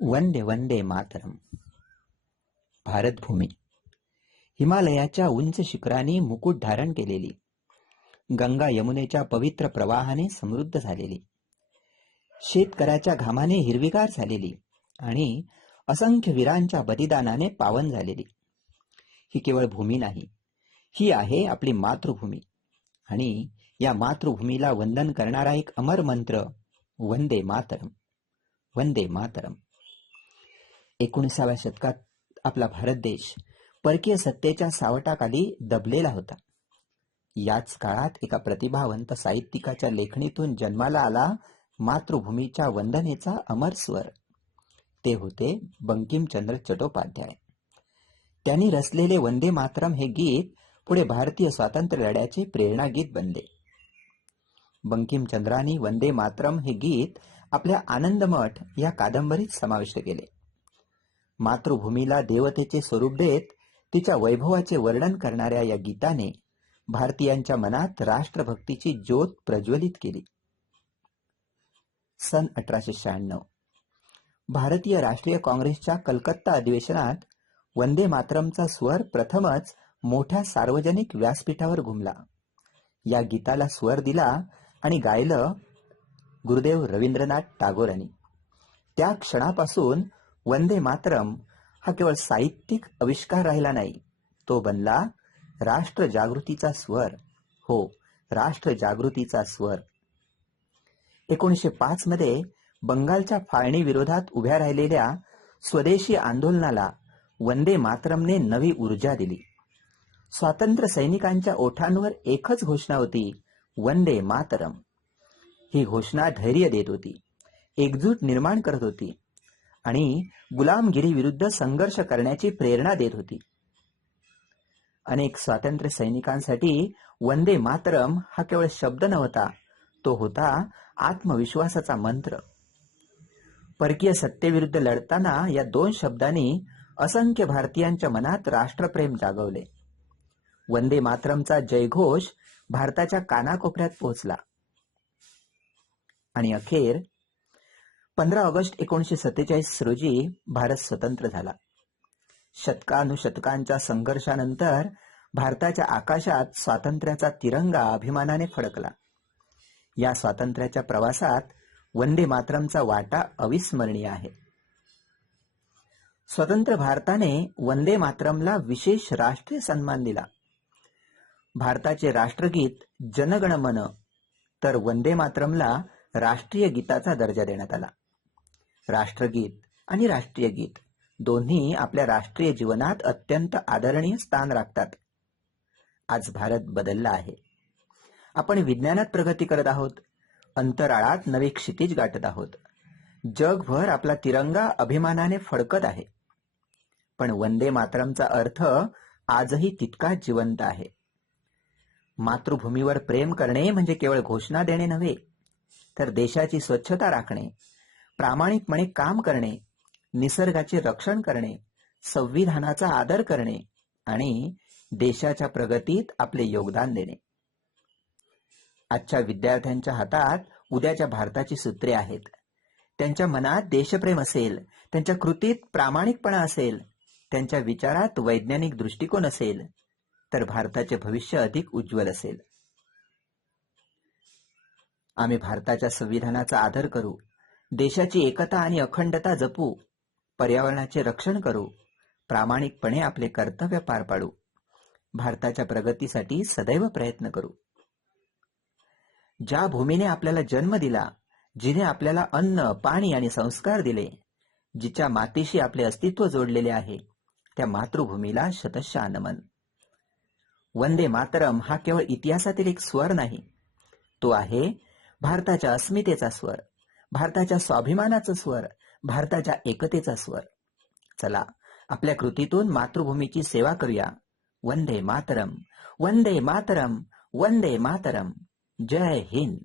वंदे वंदे मातरम. भारतभूमी हिमालयाच्या उंच शिखरांनी मुकुट धारण केलेली, गंगा यमुनेच्या पवित्र प्रवाहाने समृद्ध झालेली, शेतकऱ्याच्या घामाने हिरवीगार झालेली आणि असंख्य वीरांच्या बलिदानाने पावन झालेली ही केवळ भूमी नाही, ही आहे आपली मातृभूमी. आणि या मातृभूमीला वंदन करणारा एक अमर मंत्र, वंदे मातरम. वंदे मातरम. 19व्या शतकात आपला भारत देश परकीय सत्तेच्या सावटाखाली दबलेला होता. याच काळात एका प्रतिभावंत साहित्यिकाच्या लेखणीतून जन्माला आला मातृभूमीच्या वंदनेचा अमर स्वर. ते होते बंकिमचंद्र चट्टोपाध्याय. त्यांनी रचलेले वंदे मातरम हे गीत पुढे भारतीय स्वातंत्र्य लढ्याचे प्रेरणागीत बनले. बंकिमचंद्रांनी वंदे मातरम हे गीत आपल्या आनंदमठ या कादंबरीत समाविष्ट केले. मातृभूमीला देवतेचे स्वरूप देत तिच्या वैभवाचे वर्णन करणाऱ्या या गीताने भारतीयांच्या मनात राष्ट्रभक्तीची ज्योत प्रज्वलित केली. सन 1896 भारतीय राष्ट्रीय काँग्रेसच्या कलकत्ता अधिवेशनात वंदे मातरमचा स्वर प्रथमच मोठ्या सार्वजनिक व्यासपीठावर घुमला. या गीताला स्वर दिला आणि गायलं गुरुदेव रवींद्रनाथ टागोरांनी. त्या क्षणापासून वंदे मातरम हा केवळ साहित्यिक आविष्कार राहिला नाही, तो बनला राष्ट्र जागृतीचा स्वर. हो, राष्ट्र जागृतीचा स्वर. 1905 मध्ये बंगालच्या फाळणी विरोधात उभ्या राहिलेल्या स्वदेशी आंदोलनाला वंदे मातरमने नवी ऊर्जा दिली. स्वातंत्र्य सैनिकांच्या ओठांवर एकच घोषणा होती, वंदे मातरम. ही घोषणा धैर्य देत होती, एकजूट निर्माण करत होती आणि गुलामगिरी विरुद्ध संघर्ष करण्याची प्रेरणा देत होती. अनेक स्वातंत्र्य सैनिकांसाठी वंदे मातरम हा केवळ शब्द नव्हता, तो होता आत्मविश्वासाचा मंत्र. परकीय सत्तेविरुद्ध लढताना या दोन शब्दांनी असंख्य भारतीयांच्या मनात राष्ट्रप्रेम जागवले. वंदे मातरमचा जयघोष भारताच्या कानाकोपऱ्यात पोहोचला आणि अखेर 15 ऑगस्ट 1947 रोजी भारत स्वतंत्र झाला. शतकानुशतकांच्या संघर्षानंतर भारताच्या आकाशात स्वातंत्र्याचा तिरंगा अभिमानाने फडकला. या स्वातंत्र्याच्या प्रवासात वंदे मातरमचा वाटा अविस्मरणीय आहे. स्वतंत्र भारताने वंदे मातरमला विशेष राष्ट्रीय सन्मान दिला. भारताचे राष्ट्रगीत जनगण मन, तर वंदे मातरमला राष्ट्रीय गीताचा दर्जा देण्यात आला. राष्ट्रगीत आणि राष्ट्रीय गीत दोन्ही आपल्या राष्ट्रीय जीवनात अत्यंत आदरणीय स्थान राखतात. आज भारत बदलला आहे. आपण विज्ञानात प्रगती करत आहोत, अंतराळात नवे क्षितिज गाठत आहोत. जगभर आपला तिरंगा अभिमानाने फडकत आहे. पण वंदे मातरमचा अर्थ आजही तितकाच जिवंत आहे. मातृभूमीवर प्रेम करणे म्हणजे केवळ घोषणा देणे नव्हे, तर देशाची स्वच्छता राखणे, प्रामाणिकपणे काम करणे, निसर्गाचे रक्षण करणे, संविधानाचा आदर करणे आणि देशाच्या प्रगतीत आपले योगदान देणे. आजच्या विद्यार्थ्यांच्या हातात उद्याच्या भारताची सूत्रे आहेत. त्यांच्या मनात देशप्रेम असेल, त्यांच्या कृतीत प्रामाणिकपणा असेल, त्यांच्या विचारात वैज्ञानिक दृष्टिकोन असेल, तर भारताचे भविष्य अधिक उज्ज्वल असेल. आम्ही भारताच्या संविधानाचा आदर करू, देशाची एकता आणि अखंडता जपू, पर्यावरणाचे रक्षण करू, प्रामाणिकपणे आपले कर्तव्य पार पाडू, भारताच्या प्रगतीसाठी सदैव प्रयत्न करू. ज्या भूमीने आपल्याला जन्म दिला, जिने आपल्याला अन्न, पाणी आणि संस्कार दिले, जिच्या मातीशी आपले अस्तित्व जोडलेले आहे, त्या मातृभूमीला शतशः नमन. वंदे मातरम हा केवळ इतिहासातील एक स्वर नाही, तो आहे भारताच्या अस्मितेचा स्वर, भारताच्या स्वाभिमानाचा स्वर, भारताच्या एकतेचा स्वर. चला, आपल्या कृतीतून मातृभूमीची सेवा करूया. वंदे मातरम, वंदे मातरम, वंदे मातरम. जय हिंद.